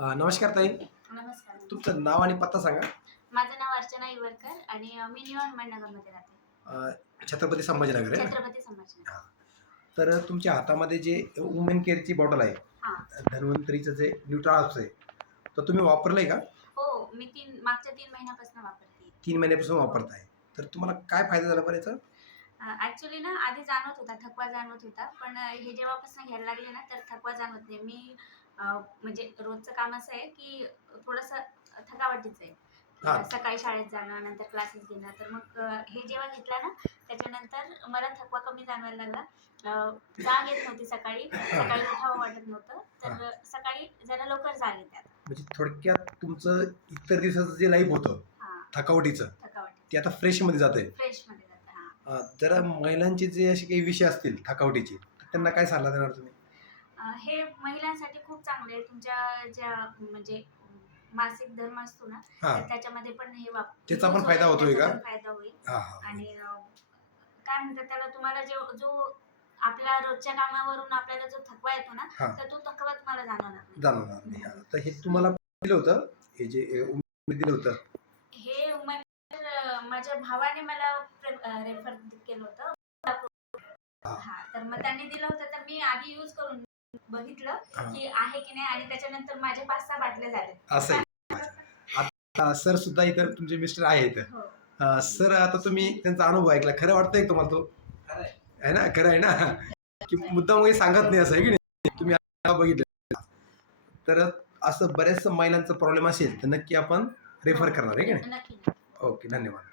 नमस्कार ताई. नमस्कार. तुमचं नाव आणि पत्ता सांगा. माझं नाव अर्चना इवरकर आणि मी न्यू हनुमाननगरमध्ये राहते. छत्रपती संभाजीनगर आहे ना? छत्रपती संभाजीनगर. हां. तर तुमच्या हातामध्ये जे वुमेन केअरची बॉटल आहे, हां. धन्वंतरीचं जे न्यूट्राल्स आहे, तर तुम्ही वापरलंय का? हो, मी मागच्या 3 महिन्यापासून वापरते. 3 महिन्यापासून वापरताय. तर तुम्हाला काय फायदा झाला बरं याचा? ॲक्चुअली ना आधी जाणवत होता, थकवा जाणवत होता. पण हे जेव्हापासून घ्यायला लागले ना, तर थकवा जाणवत नाही. मी म्हणजे रोजचं काम असं आहे, की थोडंसं थकावटीचं आहे. हां. सकाळी शाळेत जाणं, नंतर क्लासेस घेणं. तर मग हे जेव्हा घेतलं ना, त्याच्यानंतर मला थकवा कमी जाणवायला लागला. जाग येत नव्हती सकाळी. सकाळी उठावं वाटत नव्हतं. तर सकाळी जरा लवकर जाग येते आता. म्हणजे थोडक्यात तुमचं इतर दिवसाचं जे लाईफ होतं हां, थकावटीचं, थकावटी. ते आता फ्रेशमध्ये जातंय. फ्रेशमध्ये जातं. हां. जर महिलांचे जे असे काही विषय असतील थकावटीचे, तर त्यांना काय सल्ला देणार तुम्ही? हे महिलांसाठी खूप चांगले आहे. तुमच्या ज्या म्हणजे मासिक धर्म असतो ना, हां. तर त्याच्यामध्ये पण हे त्याचा पण यूज फायदा होईल, होतोय त्याचा का? पण फायदा होईल. हां, हां. आणि काय म्हणतात त्याला, तुम्हाला जो आपल्या रोजच्या कामावरून आपल्याला जो थकवा येतो ना, हां. तर तो थकवा तुम्हाला जाणवणार नाही. जाणवणार नाही. हां. तर हे तुम्हाला दिलं होतं, हे जे दिलं होतं. हे माझ्या भावाने मला रेफर केलं होतं. हां. हां, तर मग त्यांनी दिलं होतं, तर मी आधी यूज करून बघितलं, हां. की आहे की नाही, आणि त्याच्यानंतर माझे 5-6 बाटल्या झाल्या. असं आहे. आता सर सुद्धा इथं तुमचे मिस्टर आहेत. हो. सर आता तुम्ही त्यांचा अनुभव ऐकला. खरं वाटतंय का तुम्हाला तो? आहे ना? खरं आहे ना? की मुद्दाम काही सांगत नाही असं आहे की नाही? तुम्ही आता बघितलं. तर असं बऱ्याच महिलांचा प्रॉब्लेम असेल तर नक्की आपण रेफर करणार आहे की नाही? नक्की. ओके. धन्यवाद.